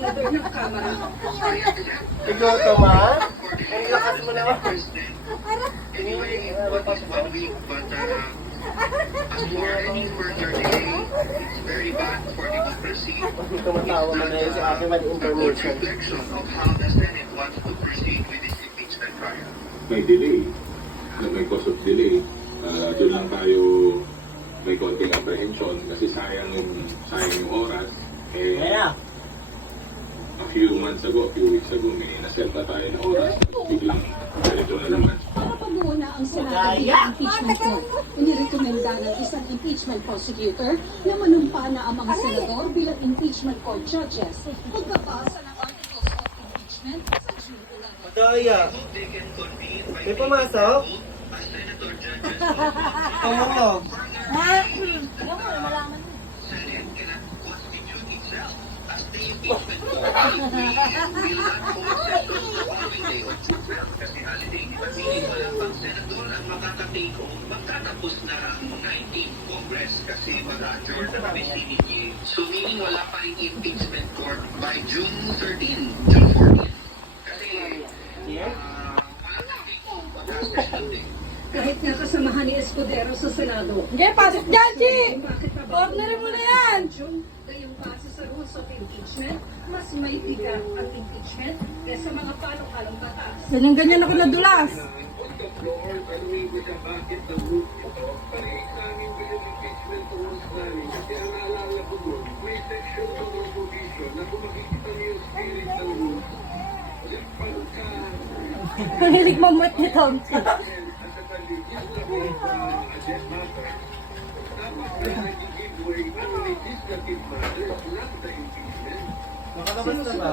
leader ng Kamara. Ikaw ka ba? Ang lakas mo naman. One week, but as for any further delay, it's very bad for democracy. Hindi ka matawa na yun sa akin A good information. reflection of how the Senate wants to proceed with this impeachment trial. May delay, na may cause of delay. Doon lang tayo may konting apprehension kasi sayang yung oras. Kaya, A few months ago, a few weeks ago, may naset na tayo na oras. Biglang, ganito na naman. Para pag-uuna ang Senado bilang impeachment court, inirekomenda ng isang impeachment prosecutor na manumpa na ang mga senador bilang impeachment court judges. Pagbabasa ng articles of impeachment sa June 11. madaya. They can convene by May pumasok? as senator judges Tama mo. Senate cannot constitute itself as the impeachment court. Will not hold sessions the following day on June 12 kasi holiday. Meaning wala pang senador ang makaka-take home magtatapos na ang 19th Congress kasi mag-adjourn na kami CDG. So meaning wala pa rin impeachment court by June 13, June 14. Kasi wala pa rin mag-special day. Kahit nga kasamahan ni Escudero sa Senado. Sige, pasok dyan, Chi! Bakit na ba? Ordnerin mo na yan! Ngayong base sa rules of impeachment, mas may bigat ang impeachment kaysa mga panukalang batas. Ganyan-ganyan ako nadulas. Mahilig mamuat ni Tomchi. Nakalabas na ba?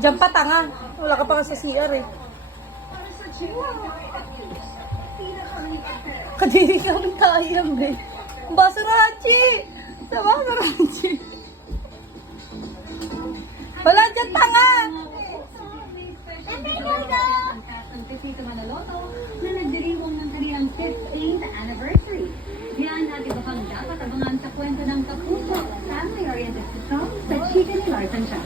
Diyan pa tanga. Wala ka pa nga sa CR eh. Kadiri ka ng tayang eh. Basurachi! Sa basurachi! Wala dyan tanga! Ang Pepito Manaloto na nagdiriwang ng kanilang 15th anniversary. Yan at iba pang dapat abangan sa kwento ng Kapuso, family-oriented sitcom sa Chika ni Larson Siya.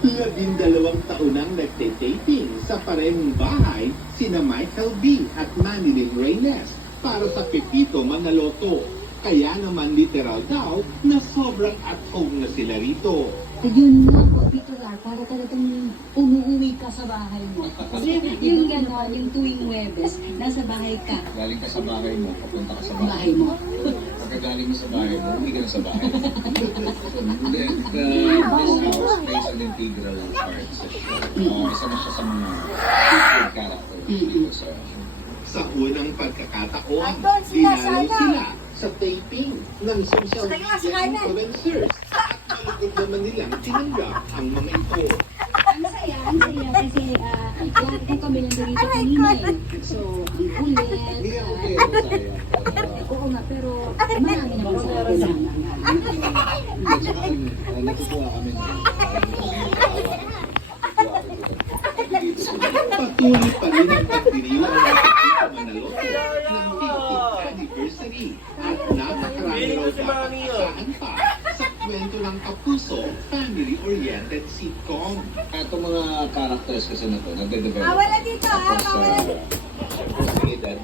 12 taon nang nagte-taping sa parehong bahay sina Michael B. at Manilyn Reynes para sa Pepito Manaloto. Kaya naman literal daw na sobrang at home na sila rito. Yun mo po, Pitular, para talagang umuwi ka sa bahay mo. Kasi yung gano'n, yung tuwing Webes, nasa bahay ka. Galing ka sa bahay mo, papunta ka sa bahay Bahay mo. Pagkagaling mo sa bahay mo, uwi ka na sa bahay. This house plays an integral part sa show. Isa na siya sa mga featured characters dito sa show. Sa unang pagkakataon, dinalaw sila sa taping ng social media influencers at malugod naman nilang tinanggap ang mga ito. Ang saya kasi lahat ko kami nandito kanina eh. So, ang kulit. Hindi ako kaya masaya. Oo nga, pero marami naman sa akin. At saka natutuwa kami na Patuloy pa rin ang pagdiriwang ng Pepito Manaloto ng 50th anniversary at napakarami raw dapat asahan pa sa kwento ng Kapuso, family-oriented sitcom. itong mga characters kasi na to, nagde-develop. Wala dito ah! Tapos, sige, Dad.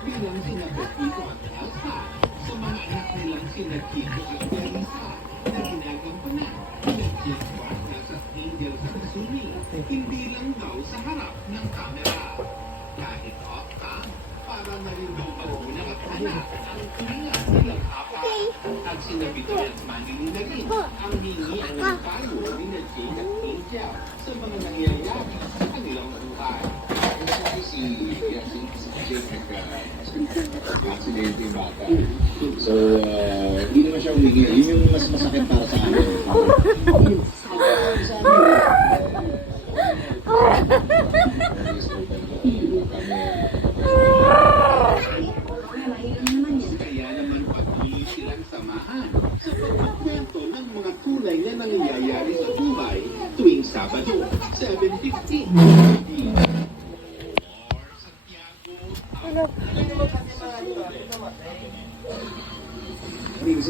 Bilang sina Pepito at Elsa sa mga anak nilang sina Kiko at Clarissa na ginagampanan na Chief Partners at Angel sa Kasumi, hindi lang daw sa harap ng kamera. Kahit off-cam, para na rin daw pag-unang at anak ang kulingan nilang apat. At sina Victoria at Manny na rin ang hingian ng payo ni na Jake at Angel sa mga nangyayari sa kanilang buhay. Si Jake nagka-aksidente yung bata. So, hindi naman siya humingi. Yun yung mas masakit para sa amin. Sa amin, Sabado, 7:15.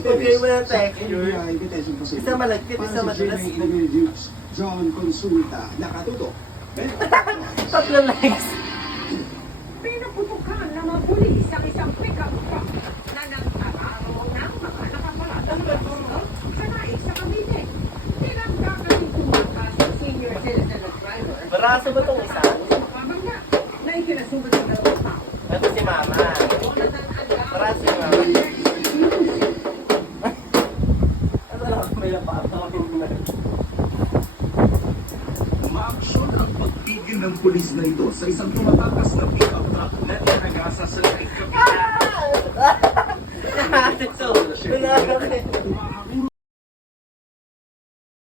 Okay mo na texture. Isa malagkit, isa madulas. John Consulta, nakatutok. Tatlong likes. Pinaputukan ng mga pulis ang isang pick-up truck na nagtararo ng mga nakapalatang pasok sa nais sa Cavite. Tinanggakan ng tumakas sa senior citizen at driver. Baraso ba itong isa? Pabangga na ikinasubat ng dalawang tao. Ito si Mama. Jonathan Agao. Baraso si Mama. Ano lang, may napatawa. Maaksyon ang pagpigil ng pulis na ito sa isang tumatakas na pick-up truck na tinagasa sa Lake Cavite. Ito. Wala kami.